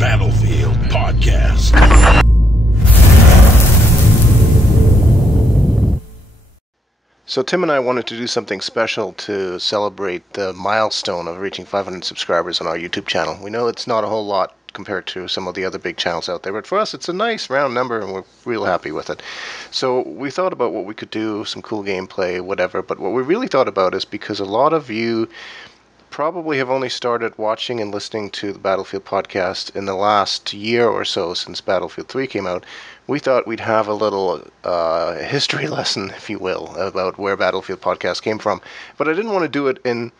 Battlefield Podcast. So Tim and I wanted to do something special to celebrate the milestone of reaching 500 subscribers on our YouTube channel. We know it's not a whole lot compared to some of the other big channels out there, but for us it's a nice round number and we're real happy with it. So we thought about what we could do, some cool gameplay, whatever, but what we really thought about is because a lot of you probably have only started watching and listening to the Battlefield podcast in the last year or so since Battlefield 3 came out. We thought we'd have a little history lesson, if you will, about where Battlefield podcast came from. But I didn't want to do it in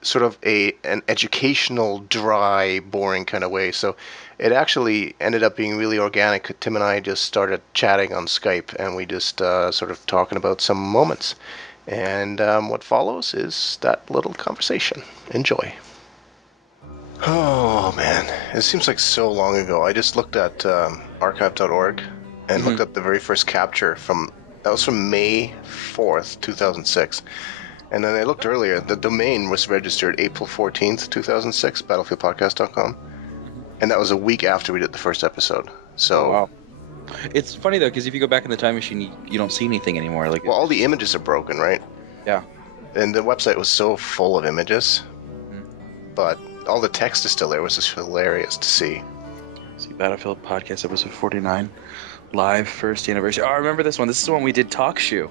sort of an educational, dry, boring kind of way. So it actually ended up being really organic. Tim and I just started chatting on Skype, and we just sort of talking about some moments. And what follows is that little conversation. Enjoy. Oh, man. It seems like so long ago. I just looked at archive.org and looked up the very first capture that was from May 4th, 2006. And then I looked earlier. The domain was registered April 14th, 2006, battlefieldpodcast.com. And that was a week after we did the first episode. So... Oh, wow. It's funny though, because if you go back in the time machine, you don't see anything anymore. Like, well, all the images are broken, right? Yeah. And the website was so full of images, but all the text is still there. It was just hilarious to see. See, Battlefield Podcast episode 49, live first anniversary. Oh, I remember this one. This is the one we did Talk Shoe.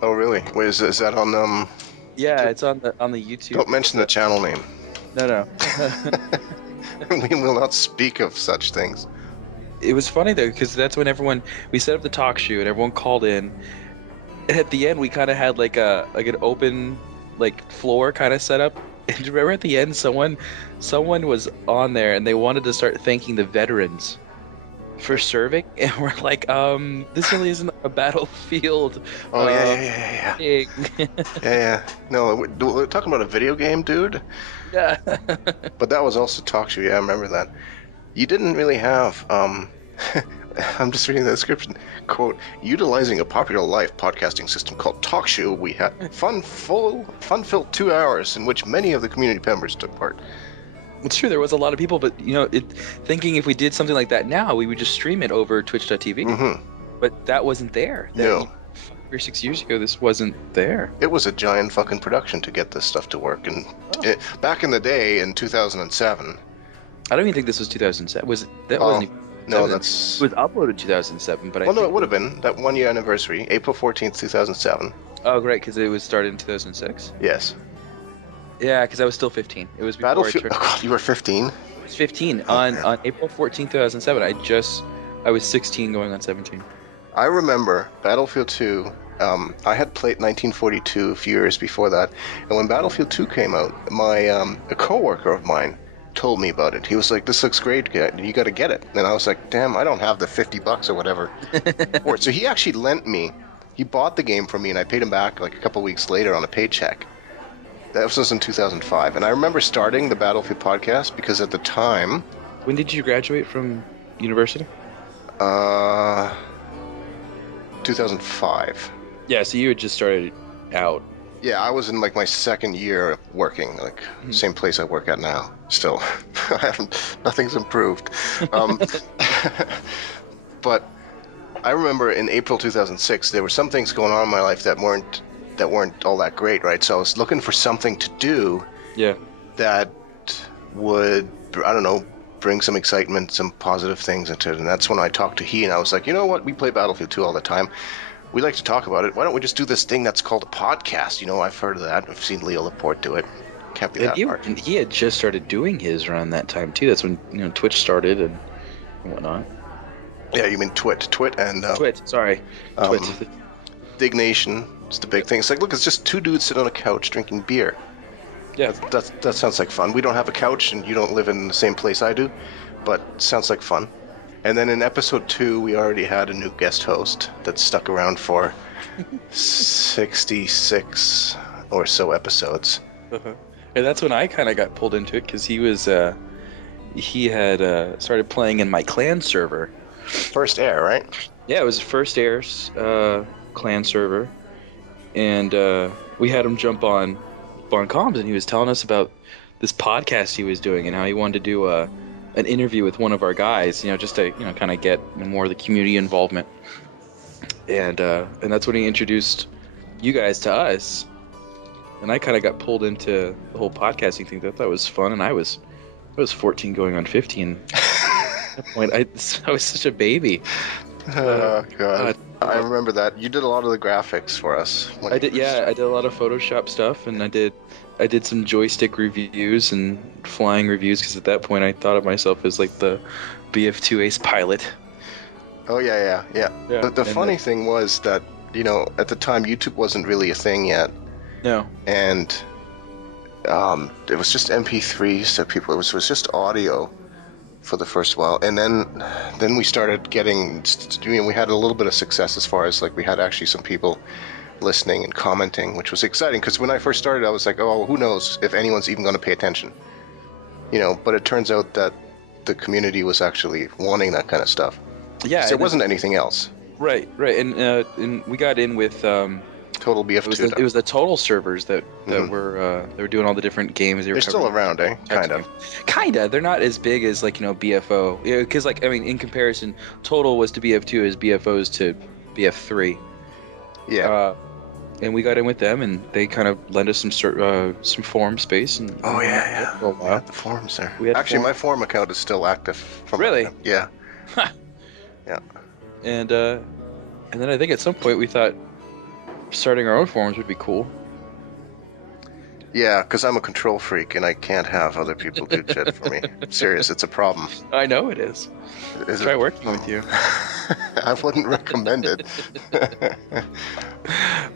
Oh, really? Wait, is that on Yeah, it's on the YouTube. Don't mention the channel name. No. We will not speak of such things. It was funny though, because that's when we set up the talk show and everyone called in. And at the end, we kind of had like an open floor kind of set up. And remember at the end, someone was on there and they wanted to start thanking the veterans for serving, and we're like, this really isn't a Battlefield. Oh yeah. Yeah. No, we're talking about a video game, dude. Yeah. But that was also talk show. Yeah, I remember that. You didn't really have, I'm just reading the description, quote, utilizing a popular live podcasting system called TalkShoe, we had fun-filled 2 hours in which many of the community members took part. It's true, there was a lot of people, but, thinking if we did something like that now, we would just stream it over twitch.tv. Mm-hmm. But that wasn't there. No. 5 or 6 years ago, this wasn't there. It was a giant fucking production to get this stuff to work. And back in the day, in 2007... I don't even think this was 2007. Was it? That wasn't even. No, that's... It was uploaded 2007, but no, it would have been that 1 year anniversary, April 14th, 2007. Oh, great, because it was started in 2006. Yes. Yeah, because I was still 15. It was before Battlefield. Oh God, you were 15. I was 15 on April 14th, 2007. I was 16, going on 17. I remember Battlefield 2. I had played 1942 a few years before that, and when Battlefield 2 came out, a coworker of mine told me about it. He was like, this looks great, you gotta get it. And I was like, damn, I don't have the $50 or whatever for it. So he actually he bought the game from me, and I paid him back like a couple weeks later on a paycheck. That was in 2005. And I remember starting the Battlefield podcast because at the time... When did you graduate from university? 2005. Yeah, so you had just started out. Yeah, I was in like my second year working, same place I work at now. Still, nothing's improved. But I remember in April 2006, there were some things going on in my life that weren't all that great, right? So I was looking for something to do. Yeah. That would, I don't know, bring some excitement, some positive things into it. And that's when I talked to and I was like, you know what? We play Battlefield 2 all the time. We like to talk about it. Why don't we just do this thing that's called a podcast? I've heard of that. I've seen Leo Laporte do it. Can't be that hard. And he had just started doing his around that time too. That's when Twitch started and whatnot. Yeah, you mean Twit and Twit. Sorry, Twit. Dignation is the big thing. It's like, look, it's just two dudes sitting on a couch drinking beer. Yeah, that sounds like fun. We don't have a couch, and you don't live in the same place I do, but sounds like fun. And then in episode 2, we already had a new guest host that stuck around for 66 or so episodes. Uh-huh. And that's when I kind of got pulled into it, because he had started playing in my clan server. First air, right? Yeah, it was first air's clan server, and we had him jump on comms, and he was telling us about this podcast he was doing and how he wanted to do a an interview with one of our guys, just to kind of get more of the community involvement, and that's when he introduced you guys to us, and I kind of got pulled into the whole podcasting thing. I thought it was fun, and I was 14 going on 15. At that point, I was such a baby. Oh God. I remember that. You did a lot of the graphics for us. I did a lot of Photoshop stuff, and I did some joystick reviews and flying reviews, because at that point I thought of myself as like the BF2 ace pilot. Oh yeah. But the funny thing was that, at the time YouTube wasn't really a thing yet. No. And it was just MP3, so it was just audio for the first while, and then we started getting, we had a little bit of success as far as like we had actually some people listening and commenting, which was exciting, because when I first started I was like, oh, who knows if anyone's even going to pay attention, but it turns out that the community was actually wanting that kind of stuff. Yeah, there wasn't anything else. Right, and we got in with Total BF2. It was the Total servers that were they were doing all the different games. They're still around, eh? Kinda. They're not as big as BFO, because in comparison, Total was to BF2 as BFO is to BF3. Yeah. And we got in with them, and they kind of lent us some forum space. And oh yeah. For a while. The forums there. Actually, my forum account is still active. Really? Yeah. Yeah. And then I think at some point we thought starting our own forums would be cool. Yeah, because I'm a control freak and I can't have other people do shit for me. Serious, it's a problem. I know it is. Try working with you. I wouldn't recommend it.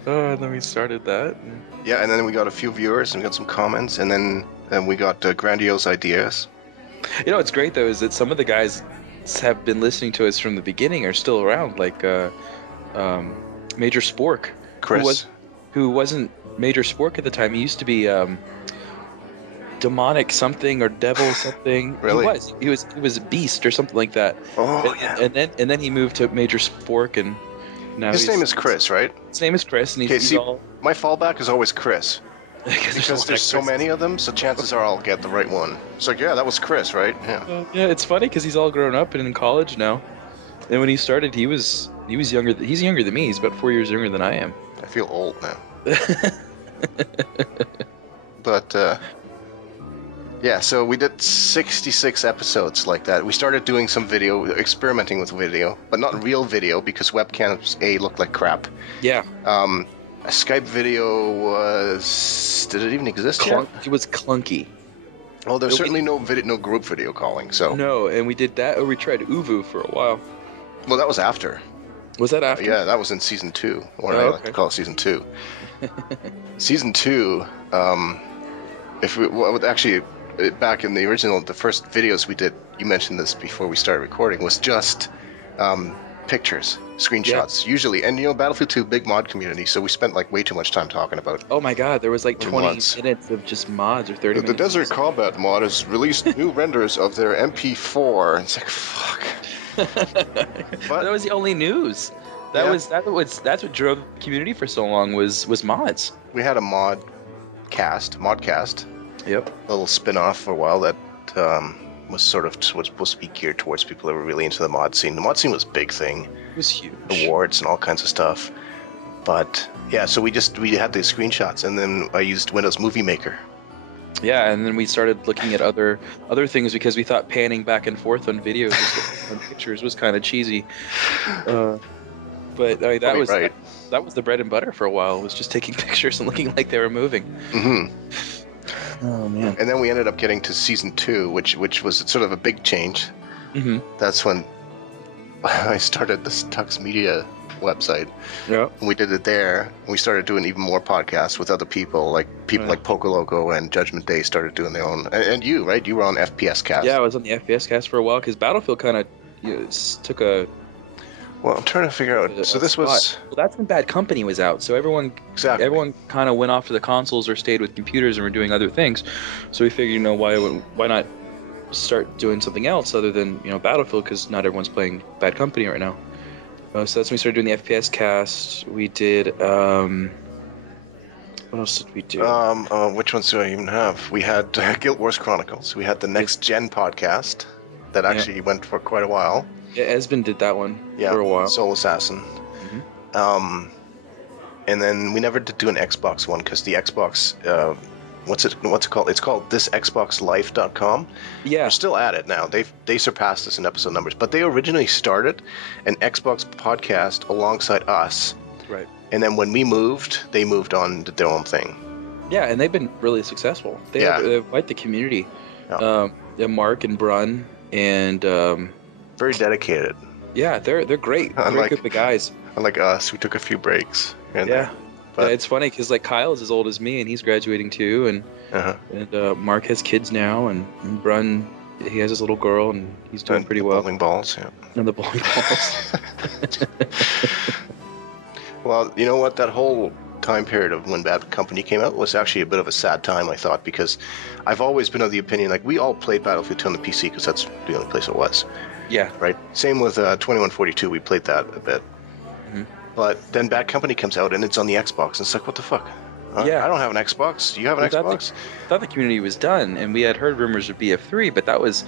Oh, and then we started that. Yeah, and then we got a few viewers and we got some comments, and then we got grandiose ideas. What's great though is that some of the guys have been listening to us from the beginning are still around, like Major Spork. Chris, who wasn't Major Spork at the time. He used to be demonic something or devil something. Really? He was a beast or something like that. Oh yeah. And then he moved to Major Spork, and now his name is Chris, right? His name is Chris, and he's all... My fallback is always Chris. Because there's so many of them, so chances are I'll get the right one. It's like, yeah, that was Chris, right? Yeah. Yeah, it's funny because he's all grown up and in college now. And when he started, he was younger. He's younger than me. He's about 4 years younger than I am. I feel old now. But yeah, so we did 66 episodes like that. We started doing some video, experimenting with video, but not real video because webcams looked like crap. Yeah. Skype video did it even exist yet? It was clunky. Well, there's certainly no group video calling, so. No, and we did that, or we tried Uvu for a while. Well, that was after. Was that after? Yeah, that was in season 2, or I like to call it season 2. Season 2, actually, back in the first videos we did, you mentioned this before we started recording, was just pictures, screenshots, usually. And Battlefield 2, big mod community, so we spent way too much time talking about. Oh my god, there was 20 minutes of just mods, or 30 minutes. The Desert Combat mod has released new renders of their MP4. It's like, fuck. But that was the only news. That's what drove the community for so long was mods. We had a modcast. Yep. A little spin-off for a while that was supposed to be geared towards people that were really into the mod scene. The mod scene was a big thing. It was huge. Awards and all kinds of stuff. But yeah, so we had the screenshots, and then I used Windows Movie Maker. Yeah, and then we started looking at other things because we thought panning back and forth on videos on pictures was kind of cheesy. But that was right. That was the bread and butter for a while. Was just taking pictures and looking like they were moving. Mm-hmm. Oh man! And then we ended up getting to season 2, which was sort of a big change. Mm-hmm. That's when I started this Tux Media website. Yeah. And we did it there. We started doing even more podcasts with other people, like Poco Loco and Judgment Day started doing their own. And you, right? You were on FPS Cast. Yeah, I was on the FPS Cast for a while because Battlefield kind of took a... Well, I'm trying to figure out. So this was... Well, that's when Bad Company was out. So everyone kind of went off to the consoles or stayed with computers and were doing other things. So we figured, why not start doing something else other than Battlefield, because not everyone's playing Bad Company right now. So that's when we started doing the FPS Cast. We did... what else did we do? Which ones do I even have? We had Guild Wars Chronicles. We had the Next Gen podcast. that actually went for quite a while. Yeah, Esben did that one Yeah, for a while. Soul Assassin. Mhm. And then we never did do an Xbox one because the Xbox, what's it called? It's called thisxboxlife.com. Yeah. They're still at it now. They surpassed us in episode numbers, but they originally started an Xbox podcast alongside us. Right. And then when we moved, they moved on to their own thing. Yeah, and they've been really successful. They have quite the community. Yeah. Mark and Brun and Very dedicated. yeah, they're great. They're good big guys. Unlike us, we took a few breaks. Yeah. But Yeah, it's funny because like Kyle's as old as me and he's graduating too, and Mark has kids now, and Brun, he has his little girl and he's doing pretty well. Bowling balls, yeah. And the bowling balls. Well, you know what? That whole time period of when Bad Company came out was actually a bit of a sad time, I thought, because I've always been of the opinion, like, we all played Battlefield 2 on the PC because that's the only place it was. Yeah. Right? Same with 2142, we played that a bit. Mm-hmm. But then Bad Company comes out and it's on the Xbox, and it's like, what the fuck? Yeah. I don't have an Xbox. Do you have an Xbox? I thought the community was done, and we had heard rumors of BF3, but that was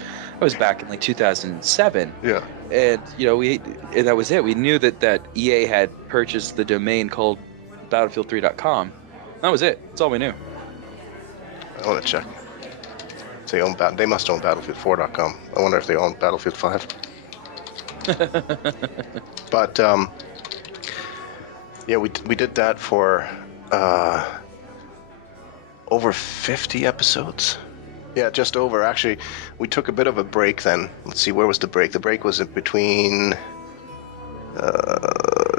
back in like 2007. Yeah. And and that was it. We knew that EA had purchased the domain called Battlefield3.com. That was it. That's all we knew. I want to check. They must own Battlefield4.com. I wonder if they own Battlefield 5. But yeah, we did that for over 50 episodes. Yeah, just over. Actually, we took a bit of a break then. Let's see, where was the break? The break was in between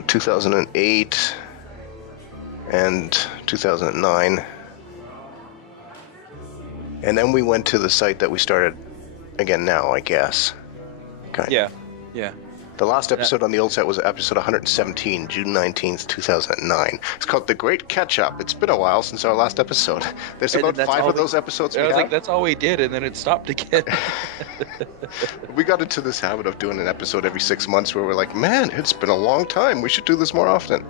2008 and 2009. And then we went to the site that we started again now, I guess. Kind of. Yeah. The last episode on the old site was episode 117, June 19th, 2009. It's called The Great Catch-Up. It's been a while since our last episode. There's about 5 of those episodes I was like, that's all we did, and then it stopped again. We got into this habit of doing an episode every 6 months where we're like, man, it's been a long time. We should do this more often.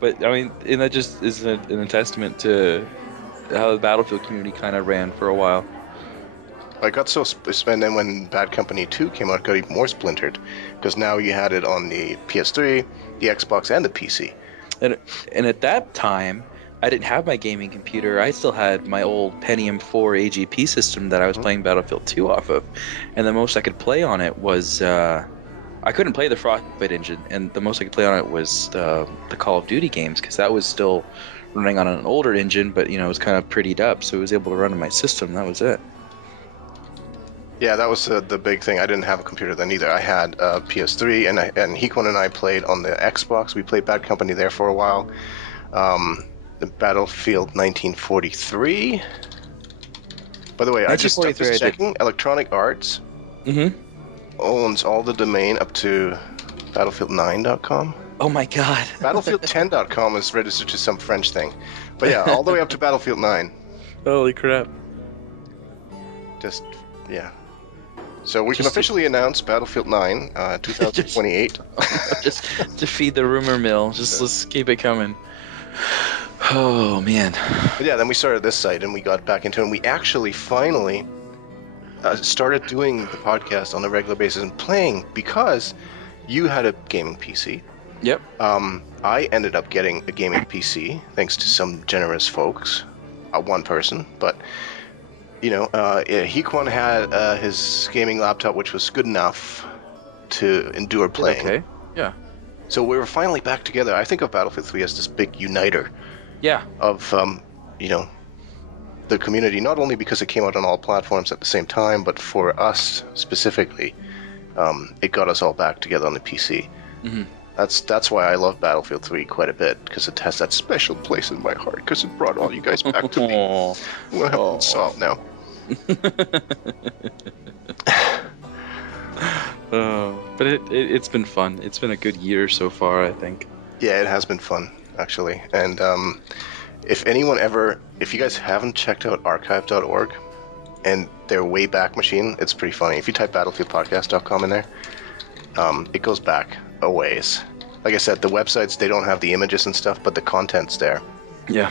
But, I mean, and that just is a testament to how the Battlefield community kind of ran for a while. I got so and then when Bad Company 2 came out, it got even more splintered, because now you had it on the PS3, the Xbox, and the PC. And at that time, I didn't have my gaming computer. I still had my old Pentium 4 AGP system that I was playing Battlefield 2 off of, and the most I could play on it was I couldn't play the Frostbite engine, and the most I could play on it was the Call of Duty games, because that was still running on an older engine, but it was kind of prettied up, so it was able to run on my system. That was it. Yeah, that was the big thing. I didn't have a computer then either. I had a PS3, and HeekOne and I played on the Xbox. We played Bad Company there for a while. The Battlefield 1943. By the way, I just checking. Electronic Arts owns all the domain up to Battlefield9.com. Oh my god. Battlefield10.com is registered to some French thing. But yeah, all the way up to Battlefield 9. Holy crap. Just, yeah. So we can officially announce Battlefield 9, 2028. just to feed the rumor mill. Let's keep it coming. Oh, man. But yeah, then we started this site and we got back into it. And we actually finally started doing the podcast on a regular basis and playing because you had a gaming PC. Yep. I ended up getting a gaming PC thanks to some generous folks. One person, but... HeekOne had his gaming laptop, which was good enough to endure playing. Okay, yeah. So we were finally back together. I think of Battlefield 3 as this big uniter. Yeah. Of, the community, not only because it came out on all platforms at the same time, but for us specifically, it got us all back together on the PC. Mm-hmm. That's why I love Battlefield 3 quite a bit, because it has that special place in my heart, because it brought all you guys back to me. We'll have to solve now. But it's been fun. It's been a good year so far, I think. Yeah, it has been fun, actually. And if you guys haven't checked out archive.org and their Wayback Machine, it's pretty funny. If you type battlefieldpodcast.com in there, it goes back a ways. Like I said, the websites, they don't have the images and stuff, but the content's there. Yeah.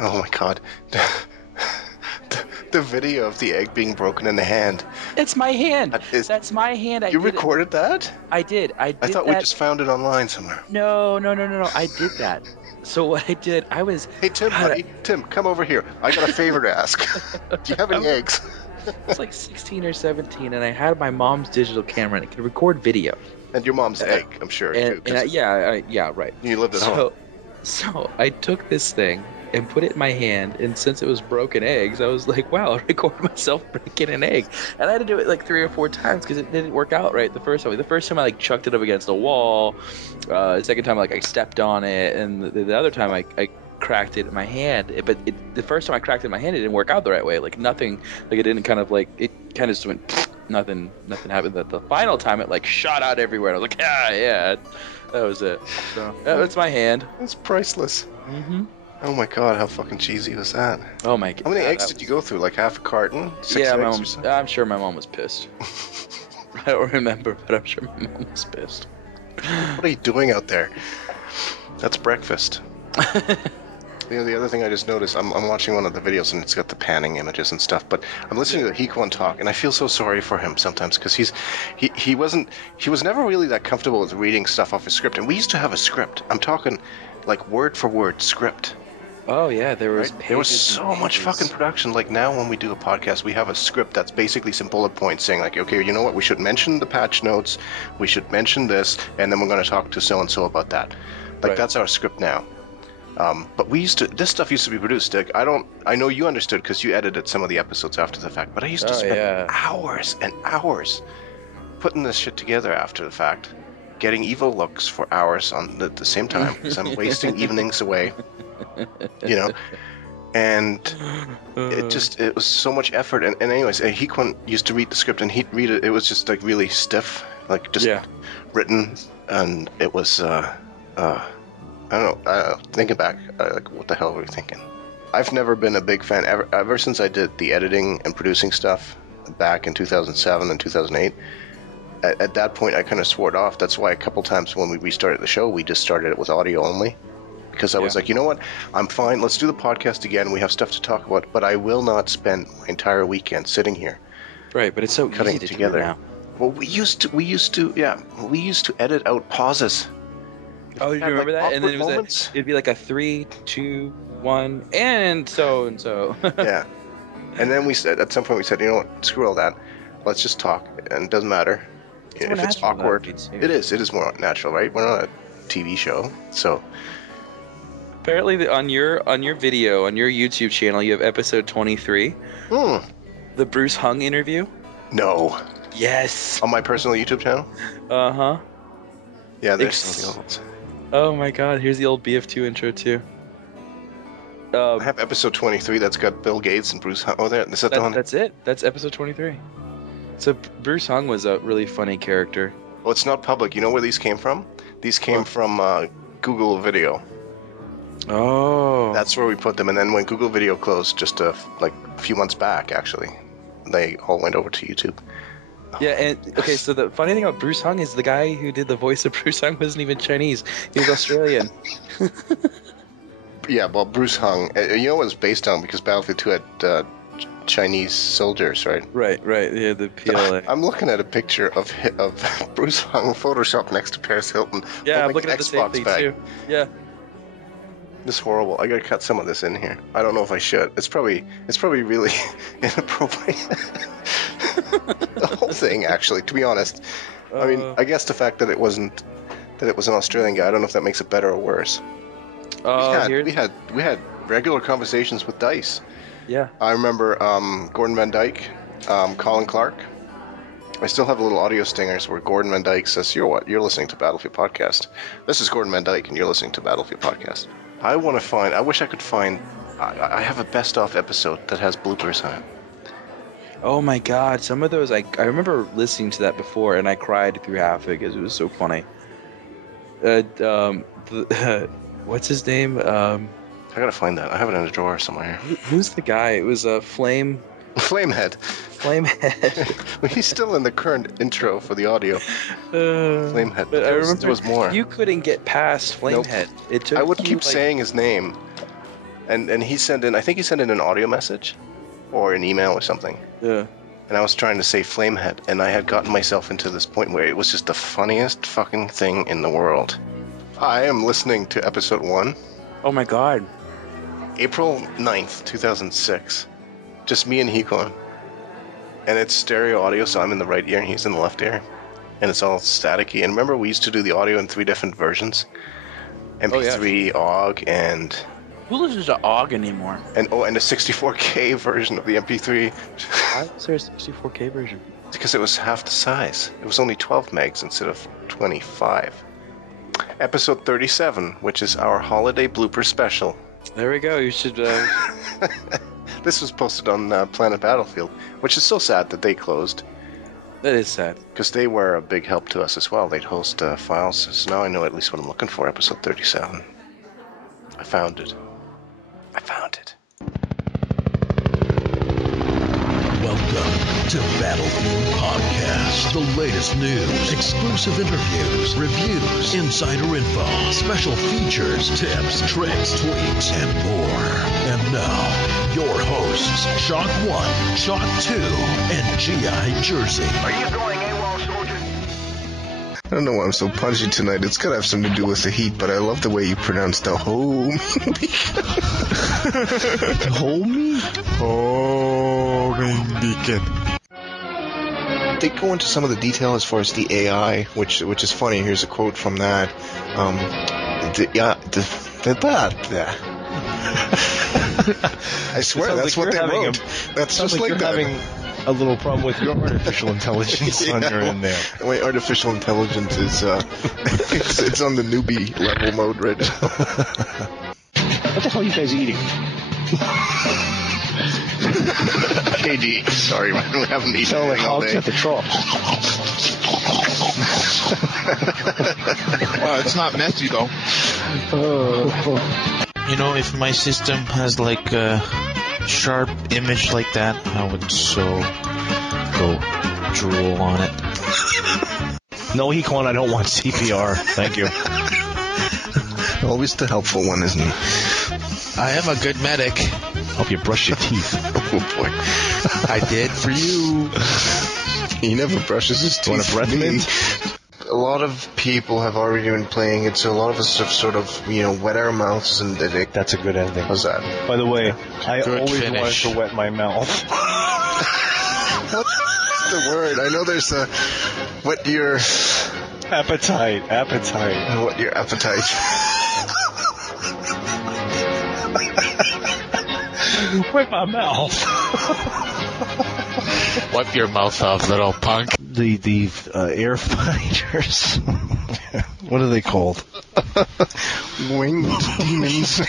Oh my god. the video of the egg being broken in the hand. It's my hand. That's my hand. You recorded that? I did. I thought we just found it online somewhere. No. I did that. So what I did, I was... Hey, Tim, buddy. Tim, come over here. I got a favor to ask. Do you have any eggs? I was like 16 or 17, and I had my mom's digital camera, and it could record video. And your mom's egg, I'm sure. Yeah, right. You lived at home. So I took this thing and put it in my hand, and since it was broken eggs, I was like, wow, I'll record myself breaking an egg. And I had to do it like 3 or 4 times because it didn't work out right the first time. The first time I like chucked it up against a wall. The second time I stepped on it, and the other time I cracked it in my hand. But the first time I cracked it in my hand, it didn't work out the right way. Like nothing, like it didn't it kind of just went, nothing happened. The final time it like shot out everywhere. And I was like, yeah, that was it. So that's my hand. It's priceless. Mm-hmm. Oh my god, how fucking cheesy was that? Oh my god. How many eggs did you go through? Like half a carton? 6 eggs? I'm sure my mom was pissed. I don't remember, but I'm sure my mom was pissed. What are you doing out there? That's breakfast. The other thing I just noticed, I'm watching one of the videos and it's got the panning images and stuff, but I'm listening to ChalkOne talk and I feel so sorry for him sometimes because he was never really that comfortable with reading stuff off a script, and we used to have a script. I'm talking like word for word script. Oh yeah, there was so much fucking production. Like now when we do a podcast, we have a script that's basically some bullet points saying like, okay, you know what, we should mention the patch notes, we should mention this, and then we're going to talk to so and so about that. Like that's our script now. But this stuff used to be produced. Like, I know you understood because you edited some of the episodes after the fact, but I used to spend hours and hours putting this shit together after the fact, getting evil looks for hours at the same time because I'm wasting evenings away, and it was so much effort. And anyways, ChalkOne used to read the script and he'd read it. It was just like really stiff, like just written, and it was I don't know. Thinking back, like, what the hell were we thinking? I've never been a big fan ever since I did the editing and producing stuff back in 2007 and 2008. At that point, I kind of swore it off. That's why a couple times when we restarted the show, we just started it with audio only. Because I was like, you know what? I'm fine. Let's do the podcast again. We have stuff to talk about. But I will not spend my entire weekend sitting here. Right, but it's so cutting easy to together. do now. Well, we used to edit out pauses. Oh, you remember that? And then it'd be like a 3, 2, 1, and so. Yeah. And then at some point we said, you know what, screw all that. Let's just talk. And it doesn't matter. If it's awkward. It is more natural, right? We're not a TV show. So apparently on your video, on your YouTube channel, you have episode 23. The Bruce Hung interview? No. Yes. On my personal YouTube channel? Uh-huh. Yeah, there's some of the old. Oh my god, here's the old BF2 intro too. I have episode 23 that's got Bill Gates and Bruce Hung. Oh, is that the one? That's it. That's episode 23. So Bruce Hung was a really funny character. Well, it's not public. You know where these came from? These came from Google Video. Oh. That's where we put them. And then when Google Video closed, just a few months back, actually, they all went over to YouTube. Yeah, and okay, so the funny thing about Bruce Hung is the guy who did the voice of Bruce Hung wasn't even Chinese. He was Australian. Yeah, well, Bruce Hung, you know what it's based on? Because Battlefield 2 had Chinese soldiers, right? Right, yeah, the PLA. I'm looking at a picture of Bruce Hung photoshopped next to Paris Hilton. Yeah, I'm looking at the same thing too. Yeah. This is horrible. I gotta cut some of this in here. I don't know if I should. It's probably really inappropriate. The whole thing, actually, to be honest. I mean, I guess the fact that it was an Australian guy, I don't know if that makes it better or worse. We had regular conversations with Dice. Yeah. I remember Gordon Van Dyke, Colin Clark. I still have a little audio stingers where Gordon Van Dyke says, "You're listening to Battlefield Podcast. This is Gordon Van Dyke, and you're listening to Battlefield Podcast." I wish I could find. I have a best-of episode that has bloopers on it. Oh my god, some of those, I remember listening to that before, and I cried through half of it because it was so funny. What's his name? I gotta find that. I have it in a drawer somewhere. Who's the guy? It was Flamehead. Well, he's still in the current intro for the audio. Flamehead. But I remember there was more. You couldn't get past Flamehead. Nope. I would keep saying his name, and he sent in. I think he sent in an audio message. or an email or something. Yeah. And I was trying to say Flamehead, and I had gotten myself into this point where it was just the funniest fucking thing in the world. I am listening to episode 1, Oh my god. April 9th, 2006. Just me and Hikon. And it's stereo audio, so I'm in the right ear and he's in the left ear. And it's all staticky. And remember, we used to do the audio in 3 different versions? MP3, OGG, and... Who listens to OGG anymore? And a 64K version of the MP3. Why is there a 64K version? Because it was half the size. It was only 12 megs instead of 25. Episode 37, which is our holiday blooper special. There we go. You should. This was posted on Planet Battlefield, which is so sad that they closed. That is sad. Because they were a big help to us as well. They'd host files. So now I know at least what I'm looking for. Episode 37. I found it. Welcome to Battlefield Podcast. The latest news, exclusive interviews, reviews, insider info, special features, tips, tricks, tweets, and more. And now, your hosts, ChalkOne, Chalk2, and G.I. Jersey. Are you going AWOL, soldier? I don't know why I'm so punchy tonight. It's gotta have something to do with the heat, but I love the way you pronounce the home. Homie? Homing beacon. They go into some of the detail as far as the AI, which is funny. Here's a quote from that. I swear that's what they wrote. That's just like that. Having a little problem with your artificial intelligence on your end there. My artificial intelligence is it's on the newbie level mode right now. What the hell are you guys eating? KD, sorry man, we haven't eaten Sound like anything all hogs day. at the trough. Well, it's not messy though. You know, if my system has like a sharp image like that, I would so go drool on it. No, Hikon, I don't want CPR. Thank you. Always the helpful one, isn't he? I am a good medic. Help you brush your teeth. Oh boy. I did for you. He never brushes his teeth. Want a breath mint? A lot of people have already been playing it, so a lot of us have sort of, wet our mouths and That's a good ending. how's that? By the way, I Good always finish. wanted to wet my mouth. What's the word? I know there's a wet your Appetite. wet your appetite. Wet my mouth. Wipe your mouth off, little punk. The air fighters. What are they called? Winged demons.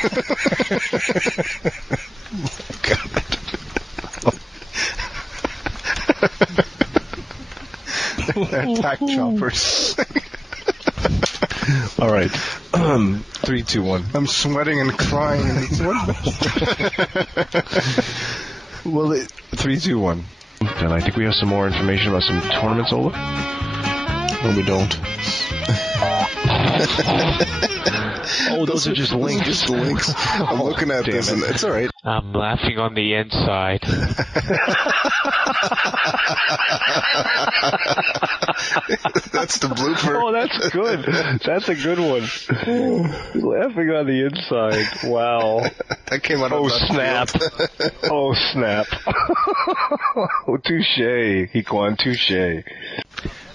Attack choppers. All right. 3, 2, 1. I'm sweating and crying. Well, 3, 2, 1. And I think we have some more information about some tournaments, Ola. No, we don't. Oh, those are just links. Just links. I'm looking at this, and it's all right. I'm laughing on the inside. That's the blooper. Oh, that's good. That's a good one. Laughing on the inside. Wow. That came out of Oh, left snap. field. Oh, snap. Oh, touche. Hikwan, touche.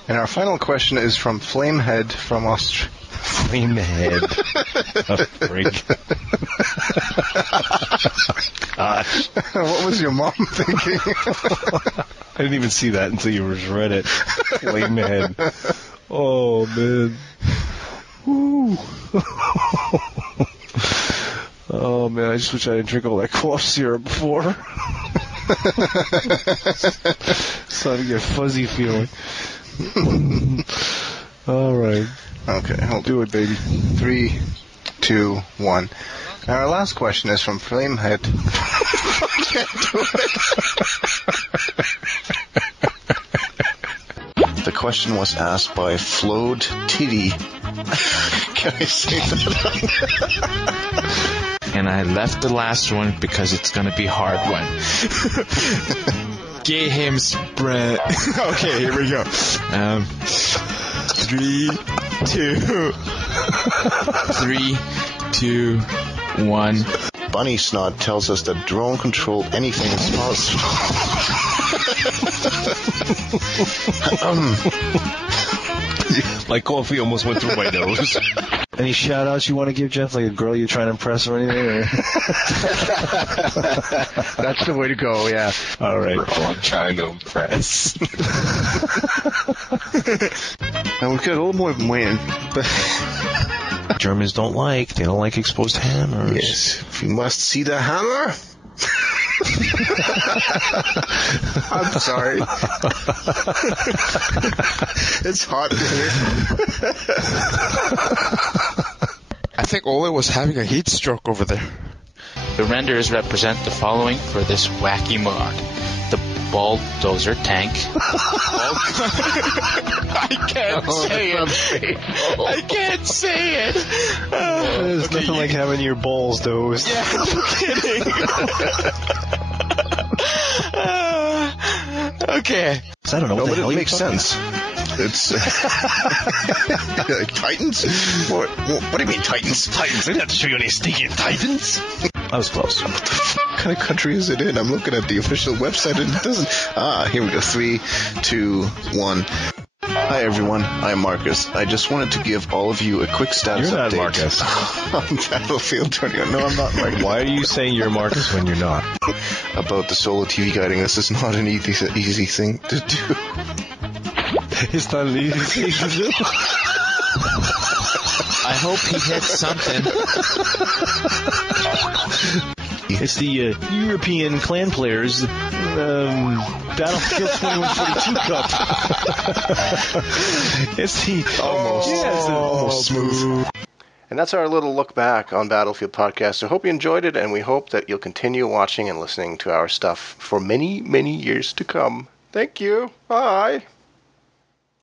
And our final question is from Flamehead from Australia. Flamehead. A frig. Gosh. What was your mom thinking? I didn't even see that until you just read it. Flamehead. Oh, man. Woo. Oh, man, I just wish I didn't drink all that cough syrup before. Starting to get fuzzy feeling. All right. Okay, I'll Do it, baby. 3, 2, 1. And our last question is from Flamehead. The question was asked by Flowed Titty. Can I say that? And and I left the last one because it's gonna be a hard one. Get him spread. Okay, here we go. 3, 2, 1. Bunny Snot tells us that drone-controlled anything is possible. Like coffee almost went through my nose. Any shout-outs you want to give, Jeff? Like a girl you're trying to impress or anything? Or? That's the way to go, yeah. All right. I'm trying to impress. And we've got a little more wind. Germans don't like exposed hammers. Yes. If you must see the hammer. I'm sorry. It's hot here. I think Ola was having a heat stroke over there. The renders represent the following for this wacky mod. The bulldozer tank. I can't say it. I can't say it. There's nothing like having your balls dozed. Yeah, no kidding. Okay. I don't know what the But hell it you're makes talking sense. It's like Titans? What do you mean Titans? Titans, they didn't have to show you any stinking Titans. about. I was close. What kind of country is it in? I'm looking at the official website and it doesn't. Here we go. 3, 2, 1. Hi everyone, I'm Marcus. I just wanted to give all of you a quick status You're not update Marcus. on Battlefield 21. No, I'm not Marcus. Why are you saying you're Marcus when you're not? About the solo TV guiding. This is not an easy thing to do. It's not an easy thing to do. I hope he hits something. It's the European clan players Battlefield 2142 Cup. It's the almost. Yeah, it's the almost smooth. And that's our little look back on Battlefield Podcast. I hope you enjoyed it, and we hope that you'll continue watching and listening to our stuff for many, many years to come. Thank you. Bye.